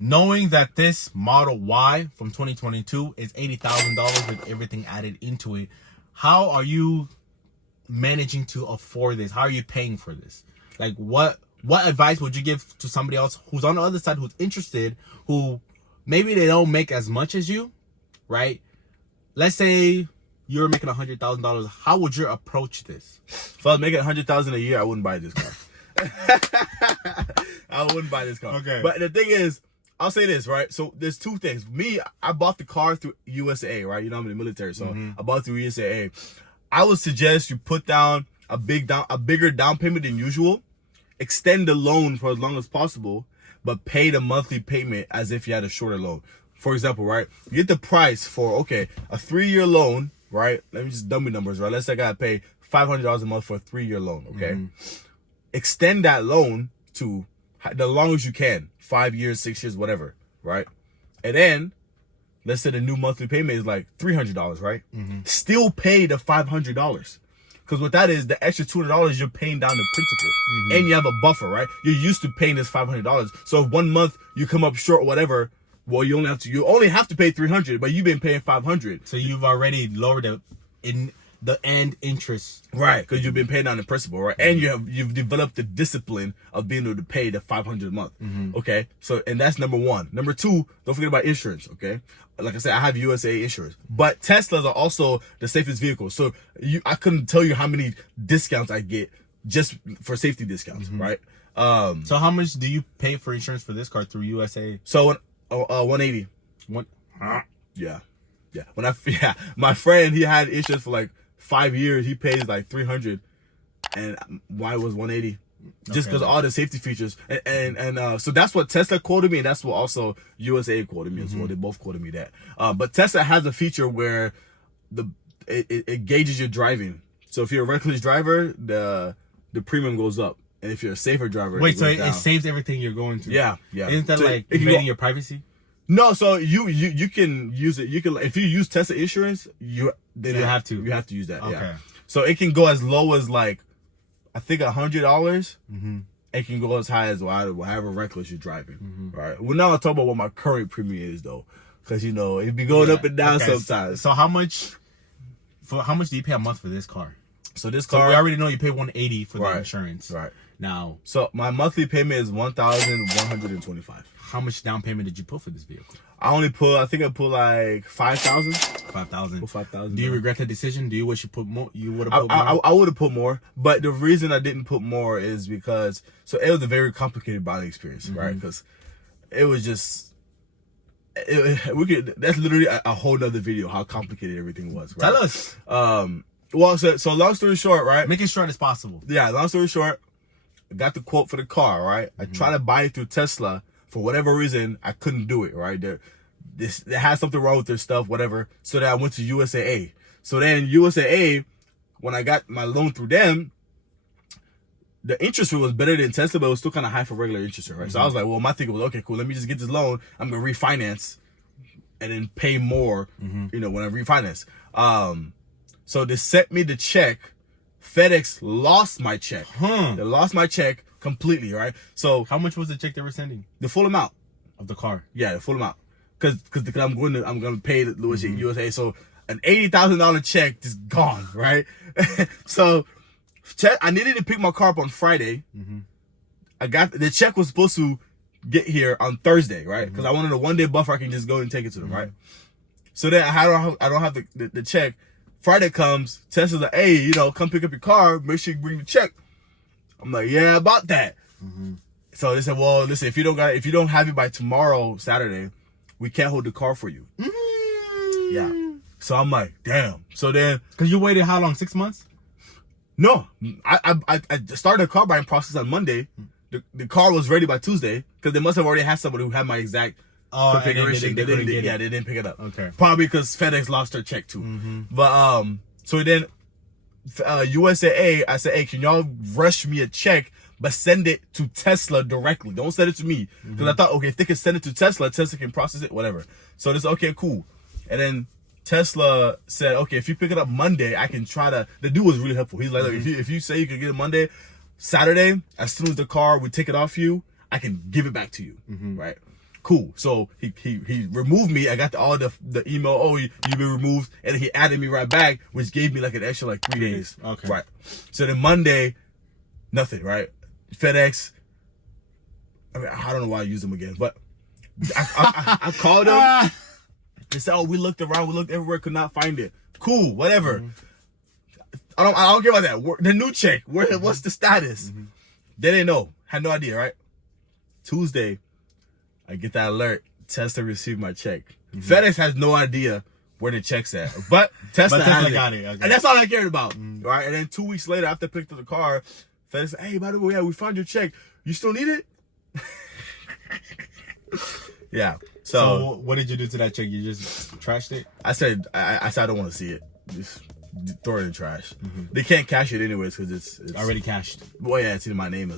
knowing that this Model Y from 2022 is $80,000 with everything added into it, how are you managing to afford this? How are you paying for this? Like, what advice would you give to somebody else who's on the other side, who's interested, who maybe they don't make as much as you, right? Let's say you're making $100,000. How would you approach this? If I was making $100,000 a year, I wouldn't buy this car. I wouldn't buy this car. Okay. But the thing is, I'll say this, right? So there's two things. Me, I bought the car through USA, right? You know, I'm in the military, so I bought through USA. I would suggest you put down a bigger down payment than usual. Extend the loan for as long as possible, but pay the monthly payment as if you had a shorter loan. For example, right? You get the price for, okay, a 3-year loan, right? Let me just dummy numbers, right? Let's say I gotta pay $500 a month for a 3-year loan, okay? Extend that loan to the longest you can, 5 years, 6 years, whatever, right? And then, let's say the new monthly payment is like $300, right? Still pay the $500. Because what that is, the extra $200, you're paying down the principal. And you have a buffer, right? You're used to paying this $500. So if 1 month you come up short or whatever, well, you only have to pay $300, but you've been paying $500. So you've already lowered the end interest. Right, because you've been paying down the principal, right? And you've developed the discipline of being able to pay the $500 a month. Okay, so and that's number one. Number two, don't forget about insurance. Okay, like I said, I have USA insurance, but Teslas are also the safest vehicle. So I couldn't tell you how many discounts I get just for safety discounts, right? So how much do you pay for insurance for this car through USA? So 180. What? Yeah. My friend, he had insurance for like 5 years. He pays like $300, and why was 180? Just because of all the safety features, and so that's what Tesla quoted me, and that's what also USA quoted me as well. They both quoted me that. But Tesla has a feature where it gauges your driving. So if you're a reckless driver, the premium goes up, and if you're a safer driver, wait, so it saves everything you're going through. Yeah. Isn't that so like invading your privacy? No, so you can use it. You can, if you use Tesla insurance, you have to use that. Okay. Yeah. So it can go as low as like, I think $100. It can go as high as however reckless you're driving. Right. We're not gonna talk about what my current premium is though, because you know it be going up and down sometimes. So how much do you pay a month for this car? So this car, we already know you pay $180 for the insurance. Right. Now, so my monthly payment is $1,125. How much down payment did you put for this vehicle? I think I put like $5,000. $5,000. Do you regret the decision? Do you wish you put more? You would have put more? I would have put more, but the reason I didn't put more is because it was a very complicated buying experience, right? Because it was just that's literally a whole nother video how complicated everything was. Right? Tell us. Well, so long story short, right? Make it short as possible. Yeah, long story short, I got the quote for the car, right? I tried to buy it through Tesla. For whatever reason, I couldn't do it, right? There had something wrong with their stuff, whatever. So then I went to USAA. So then USAA, when I got my loan through them, the interest rate was better than Tesla, but it was still kind of high for regular interest rate, right? So I was like, well, my thinking was, okay, cool, let me just get this loan. I'm going to refinance and then pay more, when I refinance. So they sent me the check. FedEx lost my check. They lost my check completely, right? So how much was the check they were sending? The full amount of the car. Yeah, the full amount. Because I'm gonna pay the Louis USA. So an $80,000 check just gone, right? So I needed to pick my car up on Friday. I got the check was supposed to get here on Thursday, right? Because I wanted a 1-day buffer. I can just go and take it to them, right? So then I don't have the check. Friday comes, Tesla's like, hey, come pick up your car. Make sure you bring the check. I'm like, yeah, about that. So they said, well, listen, if you don't have it by tomorrow, Saturday, we can't hold the car for you. Yeah. So I'm like, damn. So then, because you waited how long? 6 months? No, I started the car buying process on Monday. The car was ready by Tuesday because they must have already had somebody who had my exact configuration. They didn't pick it up. Okay. Probably because FedEx lost their check too. But so then USAA, I said, hey, can y'all rush me a check, but send it to Tesla directly. Don't send it to me. Because I thought, okay, if they can send it to Tesla, Tesla can process it, whatever. So this, okay, cool. And then Tesla said, okay, if you pick it up Monday, I can try to, the dude was really helpful. He's like, look, if you say you can get it Monday, Saturday, as soon as the car would take it off you, I can give it back to you, right? Cool. So he removed me. I got all the email. Oh, you've been removed, and he added me right back, which gave me like an extra like 3 days. Okay. Right. So then Monday, nothing. Right. FedEx. I mean, I don't know why I used them again, but I called them. They said, "Oh, we looked around, we looked everywhere, could not find it." Cool, whatever. I don't care about that. The new check. What's the status? They didn't know. Had no idea. Right. Tuesday, I get that alert. Tesla received my check. FedEx has no idea where the check's at, but Tesla got it. Okay. and that's all I cared about. Right. And then 2 weeks later, after I picked up the car, FedEx said, "Hey, by the way, yeah, we found your check. You still need it?" Yeah. So what did you do to that check? You just trashed it? I said I don't want to see it. Just throw it in the trash. They can't cash it anyways because it's Already cashed. Well, yeah, it's in my name as